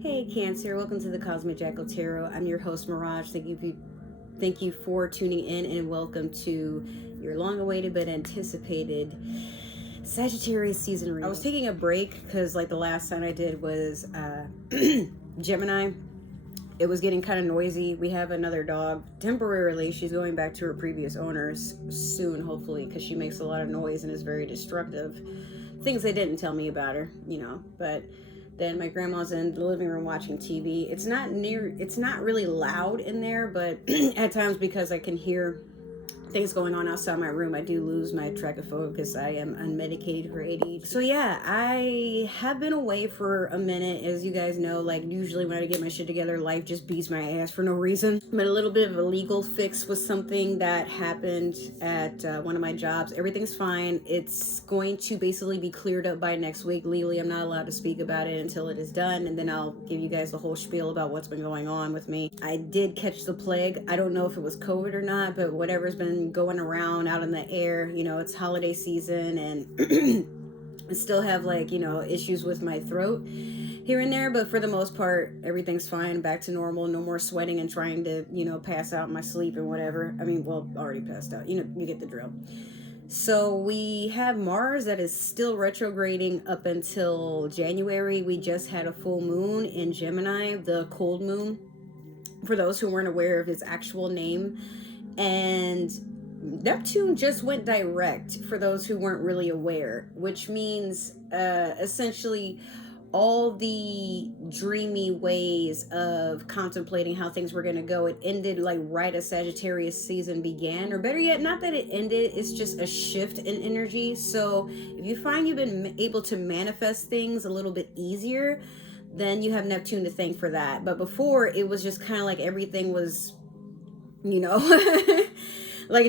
Hey Cancer, welcome to the Cosmic Jackal Tarot. I'm your host Mirage. Thank you for tuning in and welcome to your long-awaited but anticipated Sagittarius season reading. I was taking a break because the last time I did was Gemini. It was getting kind of noisy. We have another dog temporarily. She's going back to her previous owners soon, hopefully, because she makes a lot of noise and is very destructive. Things they didn't tell me about her, but then my grandma's in the living room watching TV. It's not really loud in there, but at times, because I can hear things going on outside my room, I do lose my track of focus. I am unmedicated for ADHD. So yeah, I have been away for a minute. As you guys know, usually when I get my shit together, life just beats my ass for no reason. But a little bit of a legal fix was something that happened at one of my jobs. Everything's fine. It's going to basically be cleared up by next week. Legally, I'm not allowed to speak about it until it is done, and then I'll give you guys the whole spiel about what's been going on with me. I did catch the plague. I don't know if it was COVID or not, but whatever's been going around out in the air, it's holiday season, and I still have issues with my throat here and there, but for the most part everything's fine, back to normal. No more sweating and trying to pass out in my sleep and whatever. Already passed out, you get the drill. So we have Mars that is still retrograding up until January. We just had a full moon in Gemini, the cold moon, for those who weren't aware of its actual name. And Neptune just went direct, for those who weren't really aware, which means essentially all the dreamy ways of contemplating how things were going to go, it ended right as Sagittarius season began. Or better yet, not that it ended, it's just a shift in energy. So if you find you've been able to manifest things a little bit easier, then you have Neptune to thank for that. But before, it was just kind of everything was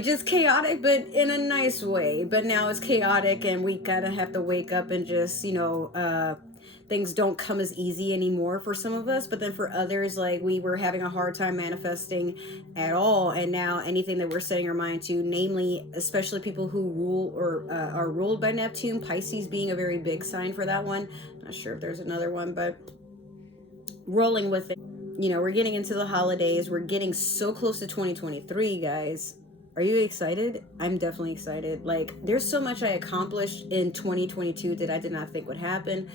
just chaotic, but in a nice way. But now it's chaotic, and we kind of have to wake up and just things don't come as easy anymore for some of us. But then for others, we were having a hard time manifesting at all, and now anything that we're setting our mind to, namely especially people who rule or are ruled by Neptune, Pisces being a very big sign for that one. Not sure if there's another one, but rolling with it. We're getting into the holidays. We're getting so close to 2023, guys. Are you excited? I'm definitely excited. There's so much I accomplished in 2022 that I did not think would happen.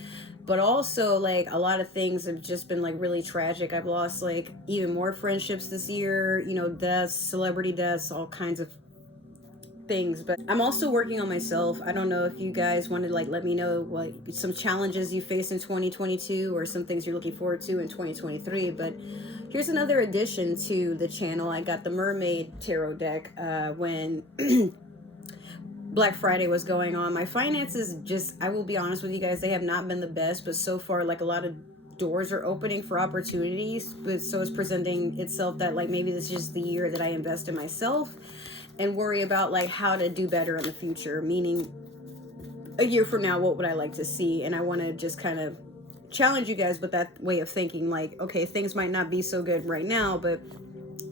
But also, a lot of things have just been, really tragic. I've lost, even more friendships this year. Deaths, celebrity deaths, all kinds of things. But I'm also working on myself. I don't know if you guys want to let me know what some challenges you faced in 2022 or some things you're looking forward to in 2023. But here's another addition to the channel. I got the Mermaid Tarot deck when Black Friday was going on. My finances, just, I will be honest with you guys, they have not been the best, but so far a lot of doors are opening for opportunities. But so it's presenting itself that maybe this is just the year that I invest in myself and worry about how to do better in the future, meaning a year from now, what would I like to see? And I want to just kind of challenge you guys with that way of thinking, okay, things might not be so good right now, but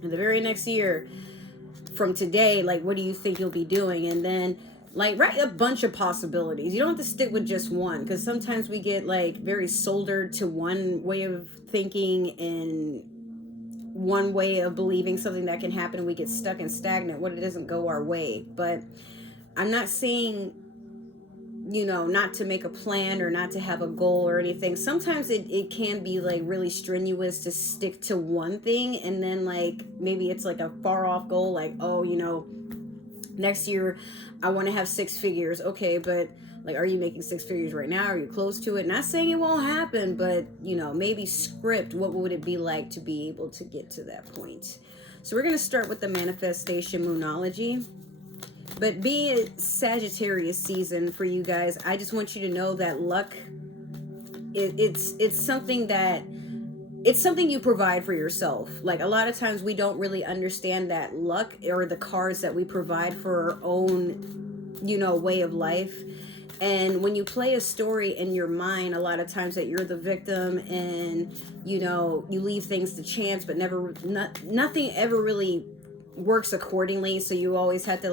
in the very next year from today, what do you think you'll be doing? And then write a bunch of possibilities. You don't have to stick with just one, because sometimes we get very soldered to one way of thinking and one way of believing something that can happen, and we get stuck and stagnant when it doesn't go our way. But I'm not saying not to make a plan or not to have a goal or anything. Sometimes it can be really strenuous to stick to one thing, and then maybe it's a far off goal, next year I want to have 6 figures. Okay, but are you making 6 figures right now? Are you close to it? Not saying it won't happen, but maybe script what would it be like to be able to get to that point. So we're going to start with the manifestation moonology. But being a Sagittarius season for you guys, I just want you to know that luck, it's something that, it's something you provide for yourself. A lot of times we don't really understand that luck or the cards that we provide for our own, way of life. And when you play a story in your mind, a lot of times that you're the victim, and you leave things to chance, but nothing ever really works accordingly. So you always have to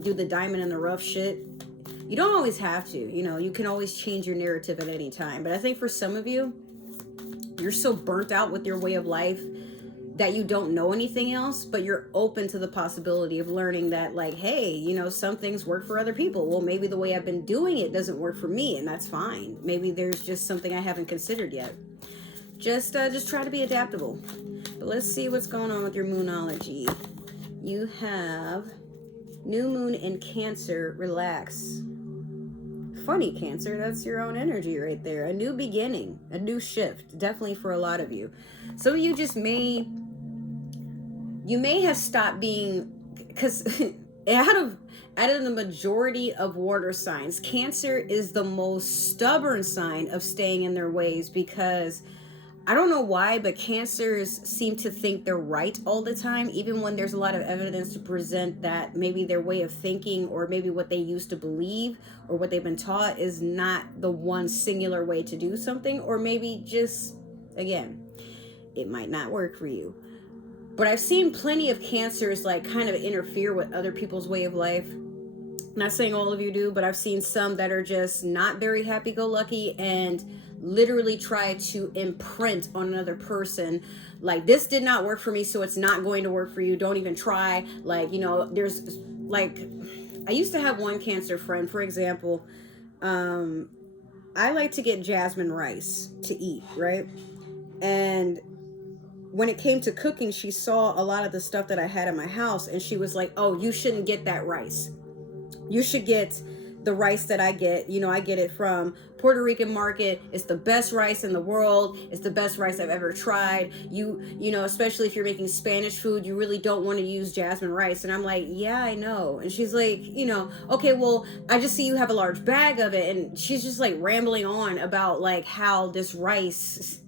do the diamond in the rough shit. You don't always have to, you can always change your narrative at any time. But I think for some of you, you're so burnt out with your way of life that you don't know anything else, but you're open to the possibility of learning that, like, hey, you know, some things work for other people. Well, maybe the way I've been doing it doesn't work for me, and that's fine. Maybe there's just something I haven't considered yet. Just try to be adaptable. But let's see what's going on with your moonology. You have new moon in Cancer. Relax. Funny, Cancer, that's your own energy right there. A new beginning, a new shift, definitely for a lot of you. Some of you just may have stopped being, because out of the majority of water signs, Cancer is the most stubborn sign of staying in their ways, because I don't know why, but Cancers seem to think they're right all the time, even when there's a lot of evidence to present that maybe their way of thinking, or maybe what they used to believe, or what they've been taught is not the one singular way to do something, or maybe just, again, it might not work for you. But I've seen plenty of Cancers like kind of interfere with other people's way of life. Not saying all of you do, but I've seen some that are just not very happy-go-lucky and literally try to imprint on another person, like, this did not work for me, so it's not going to work for you. Don't even try. Like, you know, there's like, I used to have one Cancer friend, for example. I like to get jasmine rice to eat, right? And when it came to cooking, she saw a lot of the stuff that I had in my house, and she was like, oh, you shouldn't get that rice. You should get the rice that I get. You know, I get it from Puerto Rican market. It's the best rice in the world. It's the best rice I've ever tried. You know, especially if you're making Spanish food, you really don't want to use jasmine rice. And I'm like, yeah, I know. And she's like, you know, okay, well, I just see you have a large bag of it. And she's just like rambling on about like how this rice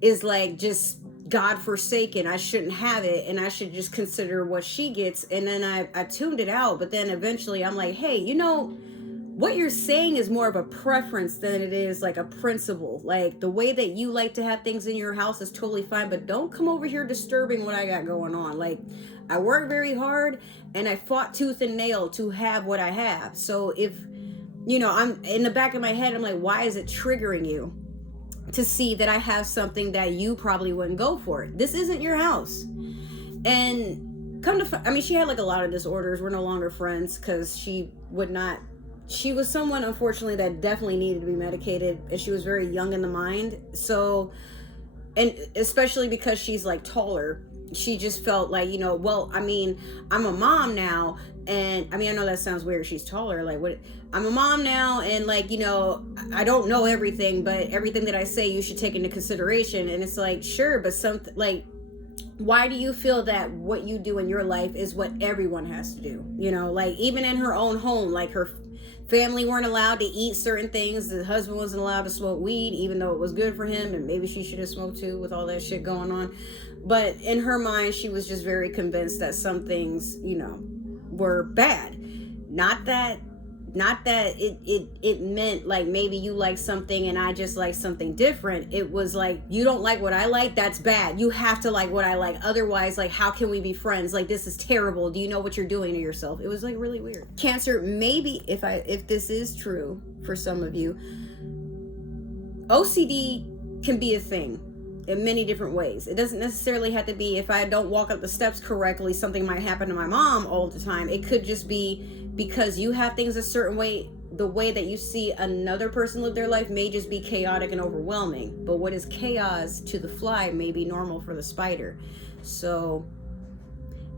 is like just God-forsaken. I shouldn't have it, and I should just consider what she gets. And then I tuned it out, but then eventually I'm like, hey, you know, what you're saying is more of a preference than it is like a principle. Like, the way that you like to have things in your house is totally fine, but don't come over here disturbing what I got going on. Like, I work very hard and I fought tooth and nail to have what I have. So if, you know, I'm in the back of my head, I'm like, why is it triggering you to see that I have something that you probably wouldn't go for? This isn't your house. And she had like a lot of disorders. We're no longer friends because she was someone, unfortunately, that definitely needed to be medicated, and she was very young in the mind. So, and especially because she's like taller, she just felt like, you know, well, I mean, I'm a mom now, and I mean, I know that sounds weird, she's taller, like, what, I'm a mom now, and like, you know, I don't know everything, but everything that I say you should take into consideration. And it's like, sure, but something like, why do you feel that what you do in your life is what everyone has to do? You know, like, even in her own home, like, her family weren't allowed to eat certain things. The husband wasn't allowed to smoke weed, even though it was good for him, and maybe she should have smoked too with all that shit going on. But in her mind, she was just very convinced that some things, you know, were bad. Not that it meant like maybe you like something and I just like something different. It was like, you don't like what I like, that's bad. You have to like what I like. Otherwise, like, how can we be friends? Like, this is terrible. Do you know what you're doing to yourself? It was like really weird. Cancer, maybe if this is true for some of you, OCD can be a thing in many different ways. It doesn't necessarily have to be, if I don't walk up the steps correctly, something might happen to my mom all the time. It could just be because you have things a certain way. The way that you see another person live their life may just be chaotic and overwhelming. But what is chaos to the fly may be normal for the spider. So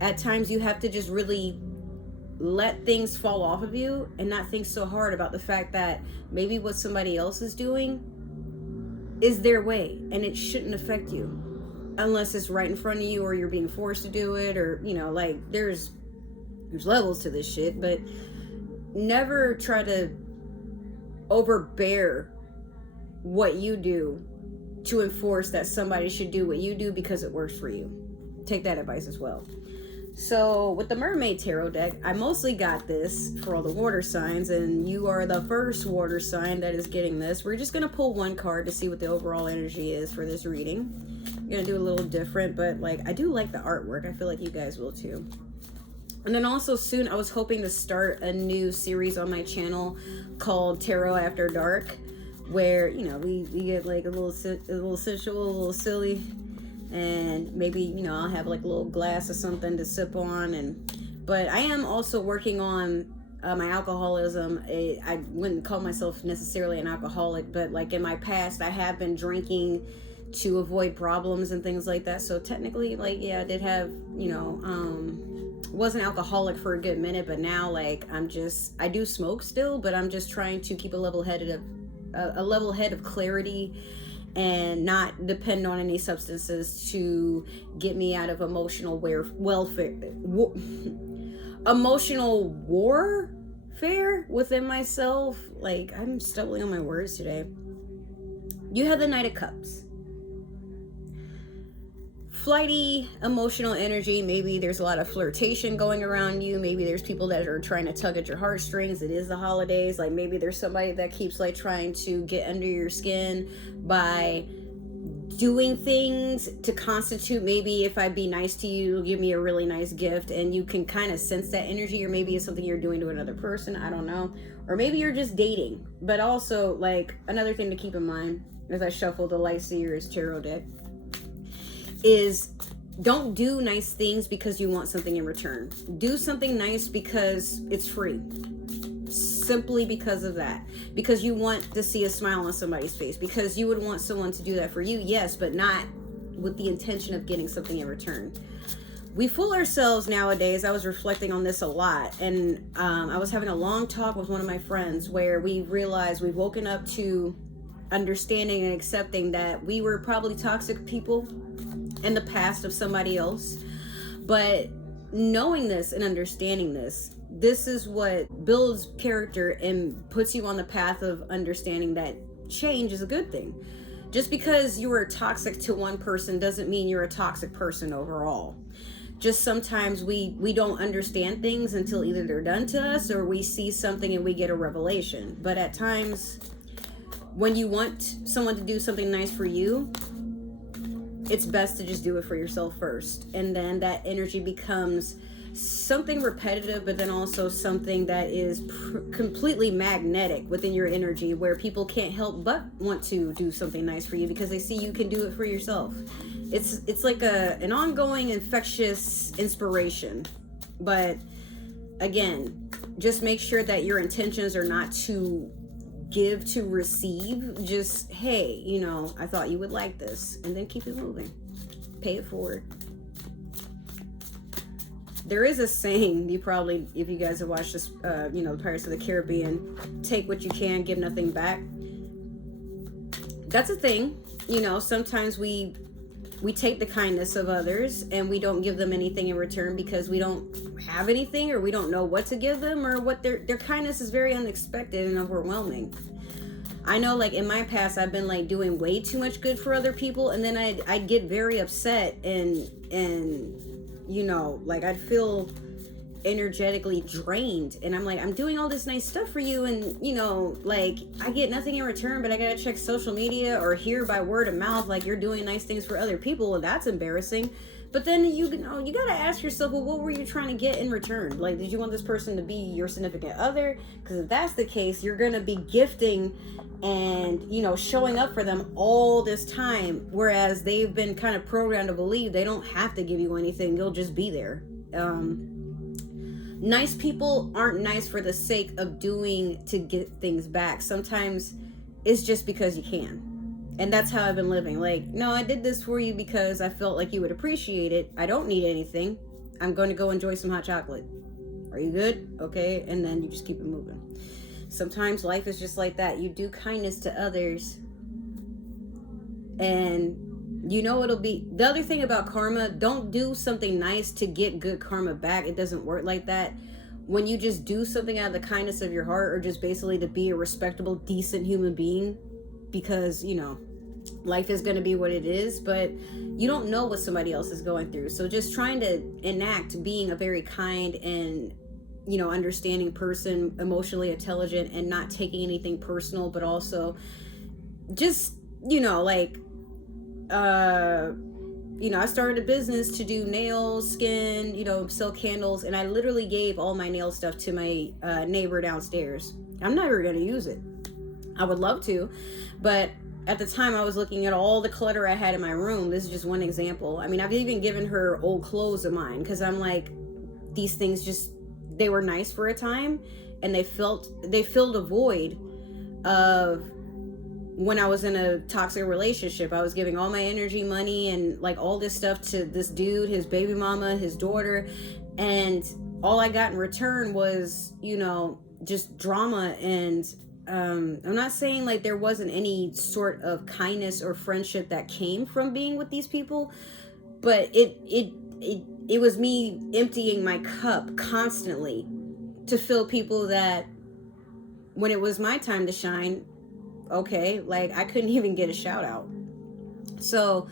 at times you have to just really let things fall off of you and not think so hard about the fact that maybe what somebody else is doing is their way and it shouldn't affect you unless it's right in front of you or you're being forced to do it, or, you know, like, there's levels to this shit. But never try to overbear what you do to enforce that somebody should do what you do because it works for you. Take that advice as well. So with the Mermaid Tarot deck, I mostly got this for all the water signs, and you are the first water sign that is getting this. We're just going to pull one card to see what the overall energy is for this reading. I'm going to do a little different, but like, I do like the artwork. I feel like you guys will too. And then also soon, I was hoping to start a new series on my channel called Tarot After Dark, where, you know, we get like a little sensual, a little silly, and maybe, you know, I'll have like a little glass or something to sip on. But I am also working on my alcoholism. I wouldn't call myself necessarily an alcoholic, but like in my past, I have been drinking to avoid problems and things like that. So technically, like, yeah, I did have, you know, wasn't alcoholic for a good minute, but now, like, I do smoke still, but I'm just trying to keep a level head of clarity and not depend on any substances to get me out of emotional warfare within myself. Like, I'm stumbling on my words today. You have the Knight of Cups. Flighty, emotional energy. Maybe there's a lot of flirtation going around you. Maybe there's people that are trying to tug at your heartstrings. It is the holidays. Like, maybe there's somebody that keeps like trying to get under your skin by doing things to constitute, maybe if I be nice to you, you'll give me a really nice gift, and you can kind of sense that energy. Or maybe it's something you're doing to another person, I don't know. Or maybe you're just dating. But also, like, another thing to keep in mind as I shuffle the Light Seers tarot deck is, don't do nice things because you want something in return. Do something nice because it's free. Simply because of that. Because you want to see a smile on somebody's face. Because you would want someone to do that for you, yes, but not with the intention of getting something in return. We fool ourselves nowadays. I was reflecting on this a lot, and I was having a long talk with one of my friends where we realized we've woken up to understanding and accepting that we were probably toxic people in the past of somebody else. But knowing this and understanding this is what builds character and puts you on the path of understanding that change is a good thing. Just because you were toxic to one person doesn't mean you're a toxic person overall. Just sometimes we don't understand things until either they're done to us or we see something and we get a revelation. But at times, when you want someone to do something nice for you, it's best to just do it for yourself first. And then that energy becomes something repetitive, but then also something that is completely magnetic within your energy, where people can't help but want to do something nice for you because they see you can do it for yourself. It's like an ongoing infectious inspiration. But again, just make sure that your intentions are not to give to receive. Just, hey, you know, I thought you would like this, and then keep it moving. Pay it forward. There is a saying, you probably, if you guys have watched this, you know, Pirates of the Caribbean, take what you can, give nothing back. That's a thing. You know, sometimes we take the kindness of others and we don't give them anything in return because we don't have anything, or we don't know what to give them, or what their kindness is very unexpected and overwhelming. I know, like, in my past, I've been like doing way too much good for other people, and then I'd get very upset and you know, like, I'd feel energetically drained, and I'm like, I'm doing all this nice stuff for you, and, you know, like, I get nothing in return, but I gotta check social media or hear by word of mouth like you're doing nice things for other people. Well, that's embarrassing. But then you know, you gotta ask yourself, well, what were you trying to get in return? Like, did you want this person to be your significant other? Because if that's the case, you're gonna be gifting and, you know, showing up for them all this time, whereas they've been kind of programmed to believe they don't have to give you anything, you'll just be there. Nice people aren't nice for the sake of doing to get things back. Sometimes it's just because you can. And that's how I've been living. Like, no, I did this for you because I felt like you would appreciate it. I don't need anything. I'm going to go enjoy some hot chocolate. Are you good? Okay. And then you just keep it moving. Sometimes life is just like that. You do kindness to others, and you know it'll be. The other thing about karma, don't do something nice to get good karma back. It doesn't work like that. When you just do something out of the kindness of your heart, or just basically to be a respectable, decent human being, because, you know, life is going to be what it is, but you don't know what somebody else is going through. So just trying to enact being a very kind and, you know, understanding person, emotionally intelligent, and not taking anything personal, but also just, you know, like, you know, I started a business to do nails, skin, you know, sell candles, and I literally gave all my nail stuff to my neighbor downstairs. I'm never going to use it. I would love to, but at the time I was looking at all the clutter I had in my room. This is just one example. I mean, I've even given her old clothes of mine because I'm like, these things just, they were nice for a time, and they filled a void of when I was in a toxic relationship. I was giving all my energy, money, and like all this stuff to this dude, his baby mama, his daughter, and all I got in return was, you know, just drama. And I'm not saying like there wasn't any sort of kindness or friendship that came from being with these people, but it was me emptying my cup constantly to fill people that, when it was my time to shine, okay, like I couldn't even get a shout out. So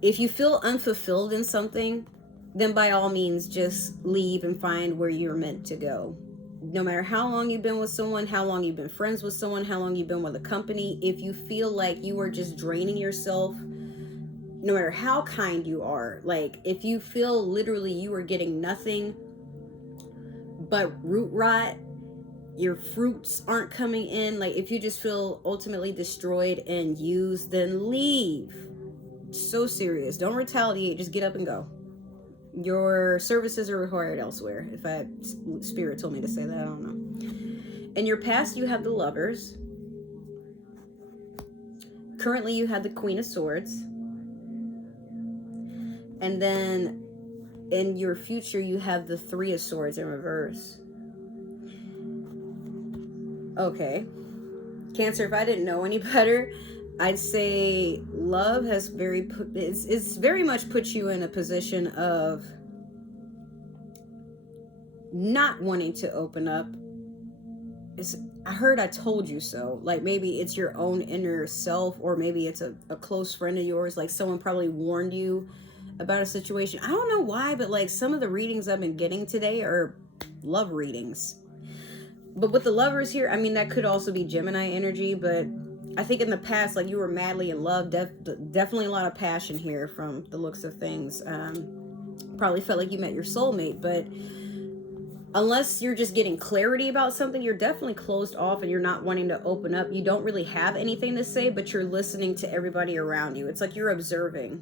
if you feel unfulfilled in something, then by all means just leave and find where you're meant to go. No matter how long you've been with someone, how long you've been friends with someone, how long you've been with a company, if you feel like you are just draining yourself, no matter how kind you are, like if you feel literally you are getting nothing but root rot, your fruits aren't coming in, like if you just feel ultimately destroyed and used, then leave. So serious. Don't retaliate. Just get up and go. Your services are required elsewhere. If spirit told me to say that, I don't know. In your past, you have the Lovers. Currently, you have the Queen of Swords. And then in your future, you have the Three of Swords in reverse. Okay. Cancer, if I didn't know any better, I'd say love has it's very much put you in a position of not wanting to open up. I heard I told you so. Like maybe it's your own inner self, or maybe it's a close friend of yours. Like someone probably warned you about a situation. I don't know why, but like some of the readings I've been getting today are love readings. But with the Lovers here, I mean, that could also be Gemini energy, but I think in the past, like you were madly in love. Definitely a lot of passion here from the looks of things. Probably felt like you met your soulmate, but unless you're just getting clarity about something, you're definitely closed off and you're not wanting to open up. You don't really have anything to say, but you're listening to everybody around you. It's like you're observing.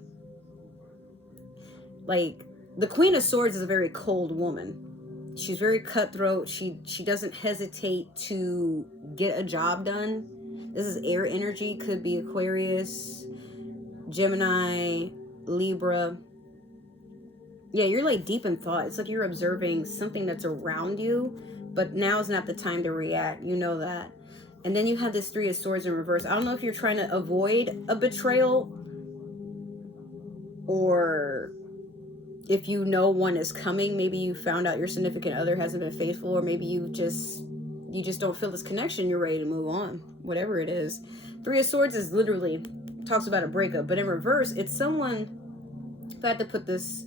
Like the Queen of Swords is a very cold woman. She's very cutthroat. She doesn't hesitate to get a job done. This is air energy. Could be Aquarius, Gemini, Libra. Yeah, you're like deep in thought. It's like you're observing something that's around you, but now is not the time to react. You know that. And then you have this Three of Swords in reverse. I don't know if you're trying to avoid a betrayal, or if you know one is coming. Maybe you found out your significant other hasn't been faithful, or maybe you just don't feel this connection. You're ready to move on. Whatever it is. Three of Swords is literally talks about a breakup, but in reverse, it's someone, if I had to put this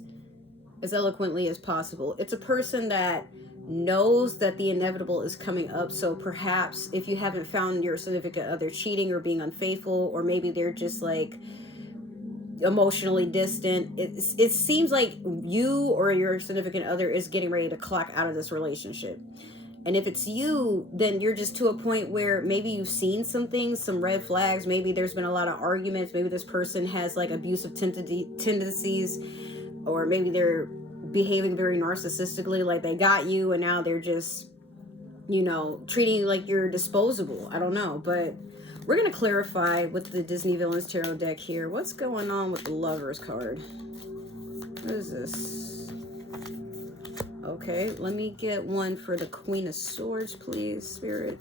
as eloquently as possible, it's a person that knows that the inevitable is coming up. So perhaps if you haven't found your significant other cheating or being unfaithful, or maybe they're just like emotionally distant, it seems like you or your significant other is getting ready to clock out of this relationship. And if it's you, then you're just to a point where maybe you've seen some things, some red flags. Maybe there's been a lot of arguments. Maybe this person has like abusive tendencies, or maybe they're behaving very narcissistically, like they got you and now they're just, you know, treating you like you're disposable. I don't know, but we're going to clarify with the Disney Villains Tarot deck here. What's going on with the Lovers card? What is this? Okay, let me get one for the Queen of Swords, please, Spirit.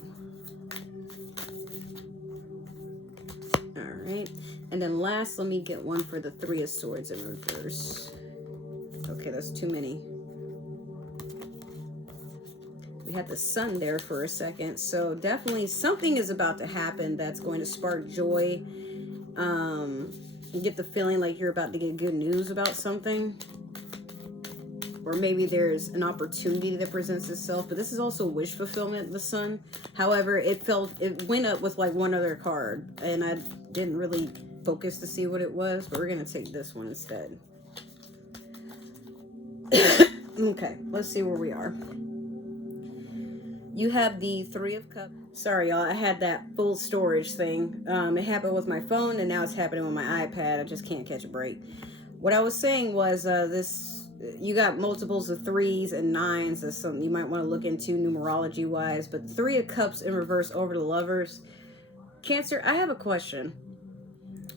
All right. And then last, let me get one for the Three of Swords in reverse. Okay, that's too many. We had the Sun there for a second. So definitely something is about to happen that's going to spark joy. You get the feeling like you're about to get good news about something. Or maybe there's an opportunity that presents itself. But this is also wish fulfillment, the Sun. However, it went up with like one other card. And I didn't really focus to see what it was. But we're going to take this one instead. Okay, let's see where we are. You have the Three of Cups. Sorry, y'all. I had that full storage thing. It happened with my phone, and now it's happening with my iPad. I just can't catch a break. What I was saying was this. You got multiples of 3s and 9s. That's something you might want to look into numerology wise. But Three of Cups in reverse over the Lovers. Cancer, I have a question.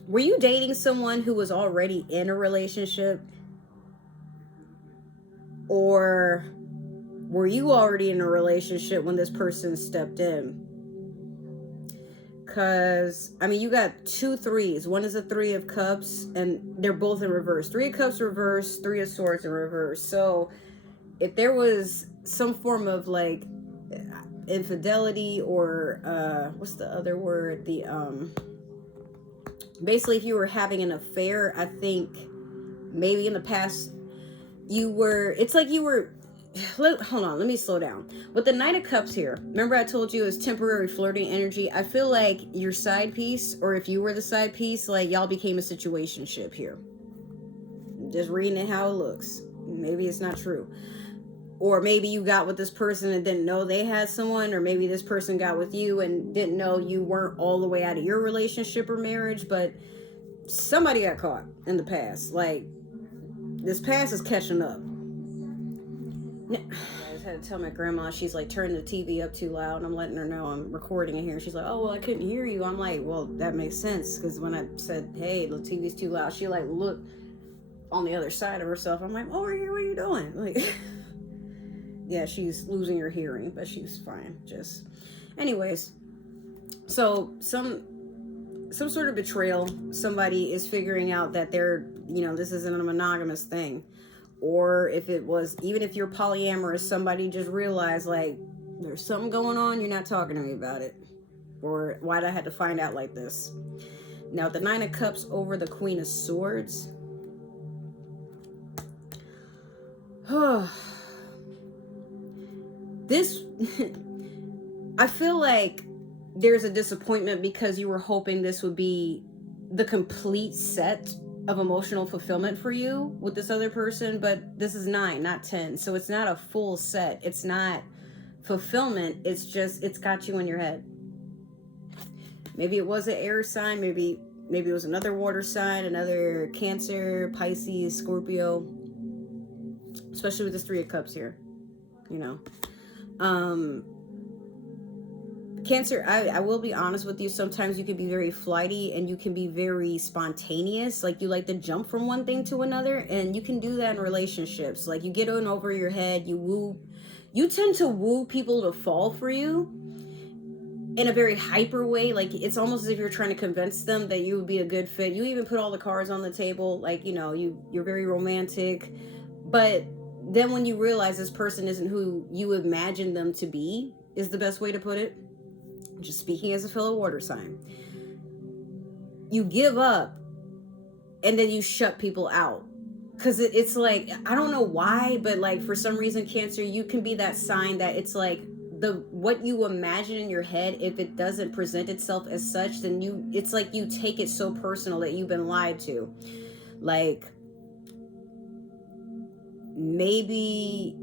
Were you dating someone who was already in a relationship? Or were you already in a relationship when this person stepped in? Because, I mean, you got 2 3s. One is a Three of Cups, and they're both in reverse. Three of Cups reverse, Three of Swords in reverse. So, if there was some form of, like, infidelity or, what's the other word? Basically, if you were having an affair, I think maybe in the past, it's like you were... Hold on, let me slow down. With the Knight of Cups here, remember I told you it was temporary flirting energy? I feel like your side piece, or if you were the side piece, like y'all became a situationship here. Just reading it how it looks. Maybe it's not true. Or maybe you got with this person and didn't know they had someone, or maybe this person got with you and didn't know you weren't all the way out of your relationship or marriage, but somebody got caught in the past. Like, this past is catching up. I just had to tell my grandma, she's like, turn the TV up too loud, and I'm letting her know I'm recording it here. She's like, oh, well, I couldn't hear you. I'm like, well, that makes sense, because when I said, hey, the TV's too loud, she like looked on the other side of herself. I'm like, over here, what are you doing? Like, yeah, she's losing her hearing, but she's fine. Just, anyways, so some sort of betrayal. Somebody is figuring out that they're, this isn't a monogamous thing. Or if it was, even if you're polyamorous, somebody just realized, like, there's something going on, you're not talking to me about it. Or why'd I have to find out like this? Now, the Nine of Cups over the Queen of Swords. This, I feel like there's a disappointment because you were hoping this would be the complete set of emotional fulfillment for you with this other person, but this is 9, not 10. So it's not a full set. It's not fulfillment. It's just, it's got you in your head. Maybe it was an air sign. Maybe it was another water sign, another Cancer, Pisces, Scorpio, especially with this Three of Cups here, Cancer, I will be honest with you. Sometimes you can be very flighty and you can be very spontaneous. Like, you like to jump from one thing to another, and you can do that in relationships. Like, you get on over your head, you tend to woo people to fall for you in a very hyper way. Like, it's almost as if you're trying to convince them that you would be a good fit. You even put all the cards on the table. Like, you're very romantic. But then when you realize this person isn't who you imagine them to be, is the best way to put it. Just speaking as a fellow water sign. You give up and then you shut people out. Because it's like, I don't know why, but like for some reason, Cancer, you can be that sign that it's like what you imagine in your head, if it doesn't present itself as such, then it's like you take it so personal that you've been lied to. Like, maybe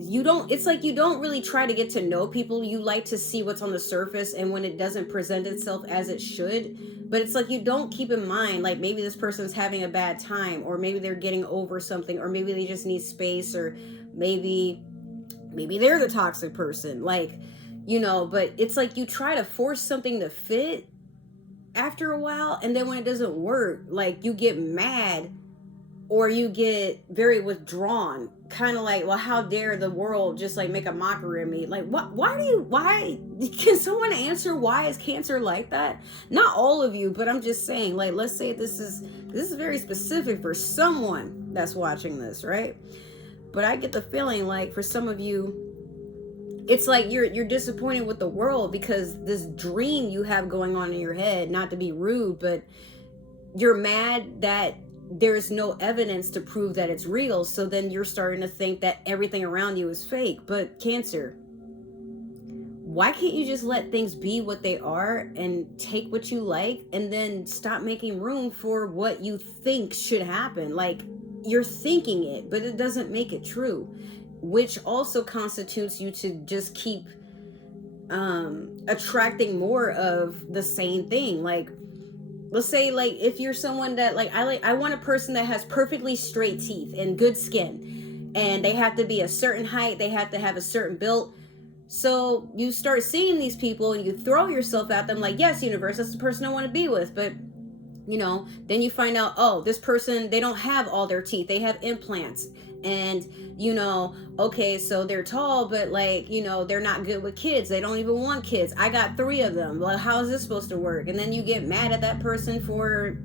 it's like you don't really try to get to know people. You like to see what's on the surface, and when it doesn't present itself as it should, but it's like you don't keep in mind, like, maybe this person's having a bad time, or maybe they're getting over something, or maybe they just need space, or maybe they're the toxic person, like, but it's like you try to force something to fit after a while, and then when it doesn't work, like, you get mad or you get very withdrawn, kind of like, well, how dare the world just like make a mockery of me? Like, why can someone answer why is Cancer like that? Not all of you, but I'm just saying, like, let's say this is very specific for someone that's watching this, right? But I get the feeling like for some of you, it's like you're disappointed with the world because this dream you have going on in your head, not to be rude, but you're mad that there's no evidence to prove that it's real. So then you're starting to think that everything around you is fake. But Cancer, why can't you just let things be what they are and take what you like and then stop making room for what you think should happen? Like, you're thinking it, but it doesn't make it true, which also constitutes you to just keep attracting more of the same thing. Like, let's say, like, if you're someone that, like, I want a person that has perfectly straight teeth and good skin, and they have to be a certain height, they have to have a certain build. So you start seeing these people and you throw yourself at them like, yes, universe, that's the person I want to be with. But then you find out, oh, this person, they don't have all their teeth, they have implants. And okay, so they're tall, but like, they're not good with kids, they don't even want kids. I got 3 of them. Well, how is this supposed to work? And then you get mad at that person for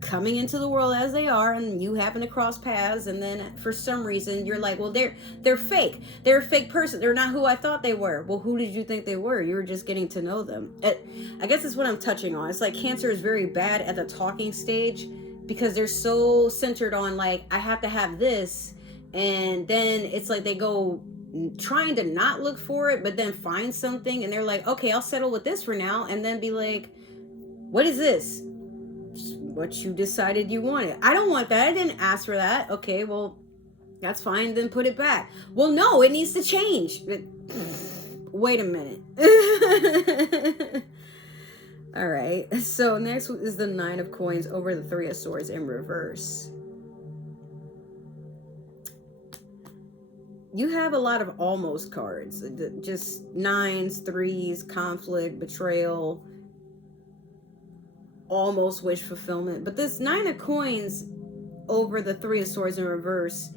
coming into the world as they are, and you happen to cross paths, and then for some reason you're like, well, they're fake, they're a fake person, they're not who I thought they were. Well, who did you think they were? You were just getting to know them. I guess that's what I'm touching on. It's like Cancer is very bad at the talking stage, because they're so centered on, like, I have to have this, and then it's like they go trying to not look for it, but then find something, and they're like, okay, I'll settle with this for now, and then be like, what is this? What you decided you wanted. I don't want that. I didn't ask for that. Okay, well, that's fine. Then put it back. Well, no, it needs to change. Wait a minute. All right. So next is the 9 of Coins over the 3 of Swords in reverse. You have a lot of almost cards. Just 9s, 3s, conflict, betrayal, almost wish fulfillment. But this 9 of Coins over the 3 of Swords in reverse,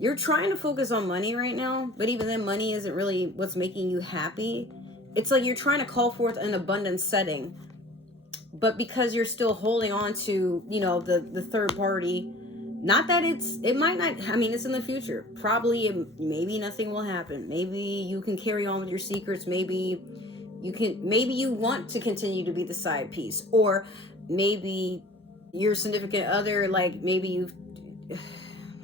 you're trying to focus on money right now, but even then, money isn't really what's making you happy. It's like you're trying to call forth an abundant setting, but because you're still holding on to, the third party, not that it might not, I mean, it's in the future. Probably, maybe nothing will happen. Maybe you can carry on with your secrets. Maybe you want to continue to be the side piece, or maybe your significant other, like, maybe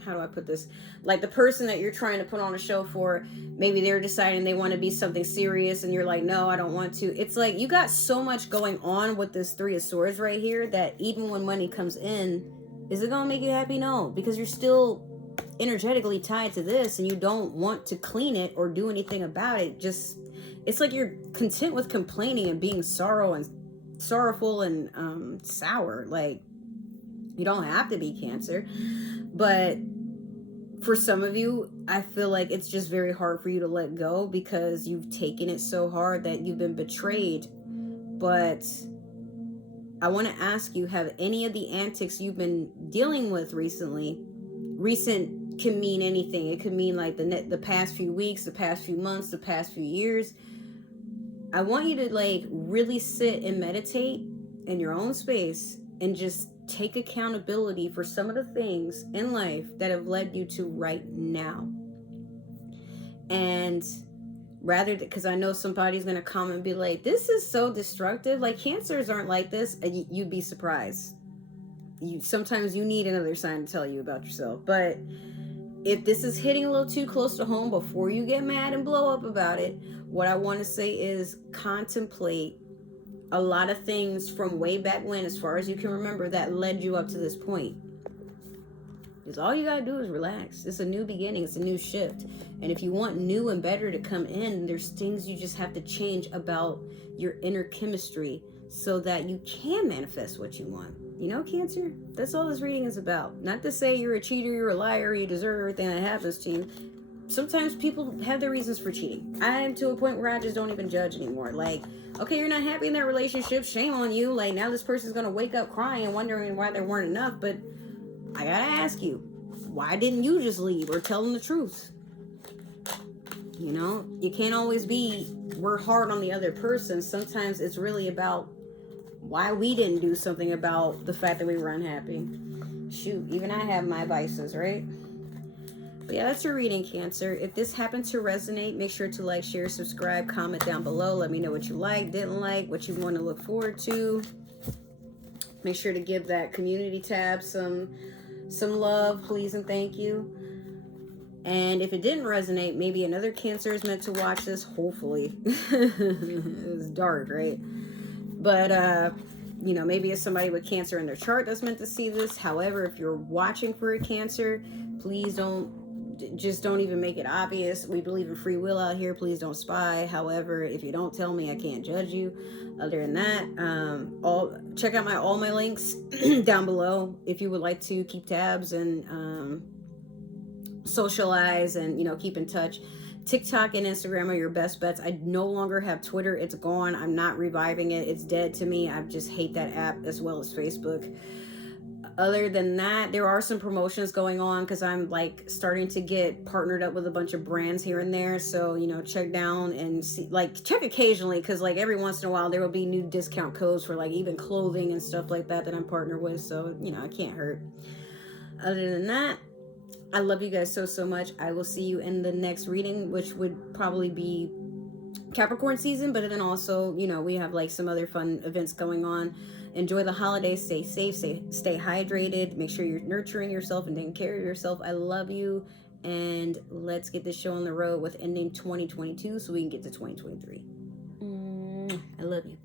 how do I put this? Like, the person that you're trying to put on a show for, maybe they're deciding they want to be something serious, and you're like, no, I don't want to. It's like you got so much going on with this 3 of Swords right here that even when money comes in, is it going to make you happy? No, because you're still energetically tied to this, and you don't want to clean it or do anything about it. Just, it's like you're content with complaining and being sorrowful and sour. Like, you don't have to be Cancer, but for some of you, I feel like it's just very hard for you to let go, because you've taken it so hard that you've been betrayed. But I want to ask you, have any of the antics you've been dealing with recently, recent can mean anything. It could mean like the past few weeks, the past few months, the past few years. I want you to, like, really sit and meditate in your own space and just take accountability for some of the things in life that have led you to right now. And rather, because I know somebody's going to come and be like, this is so destructive. Like, Cancers aren't like this. And you'd be surprised. Sometimes you need another sign to tell you about yourself. But if this is hitting a little too close to home, before you get mad and blow up about it, what I want to say is contemplate a lot of things from way back when, as far as you can remember, that led you up to this point. Because all you gotta do is relax. It's a new beginning. It's a new shift. And if you want new and better to come in, there's things you just have to change about your inner chemistry so that you can manifest what you want. Cancer? That's all this reading is about. Not to say you're a cheater, you're a liar, you deserve everything that happens to you. Sometimes people have their reasons for cheating. I'm to a point where I just don't even judge anymore. Like, okay, you're not happy in that relationship, shame on you. Like, now this person's gonna wake up crying and wondering why there weren't enough. But I gotta ask you, why didn't you just leave or tell them the truth? You can't always we're hard on the other person. Sometimes it's really about why we didn't do something about the fact that we were unhappy. Shoot, even I have my vices, right? But yeah, that's your reading, Cancer. If this happened to resonate, make sure to like, share, subscribe, comment down below. Let me know what you like, didn't like, what you want to look forward to. Make sure to give that community tab some love, please, and thank you. And if it didn't resonate, maybe another Cancer is meant to watch this, hopefully. It's dark, right? But maybe it's somebody with Cancer in their chart that's meant to see this. However, if you're watching for a Cancer, please don't just don't even make it obvious. We believe in free will out here. Please don't spy. However, if you don't tell me, I can't judge you. Other than that, check out all my links down below if you would like to keep tabs and socialize and keep in touch. TikTok and Instagram are your best bets. I no longer have Twitter. It's gone. I'm not reviving it. It's dead to me. I just hate that app, as well as Facebook. Other than that, there are some promotions going on because I'm like starting to get partnered up with a bunch of brands here and there. So, check down and see, like, check occasionally, because like every once in a while there will be new discount codes for like even clothing and stuff like that I'm partnered with. So, it can't hurt. Other than that, I love you guys so much. I will see you in the next reading, which would probably be Capricorn season, but then also, we have like some other fun events going on. Enjoy the holidays. Stay safe. Stay hydrated. Make sure you're nurturing yourself and taking care of yourself. I love you. And let's get this show on the road with ending 2022 so we can get to 2023. I love you.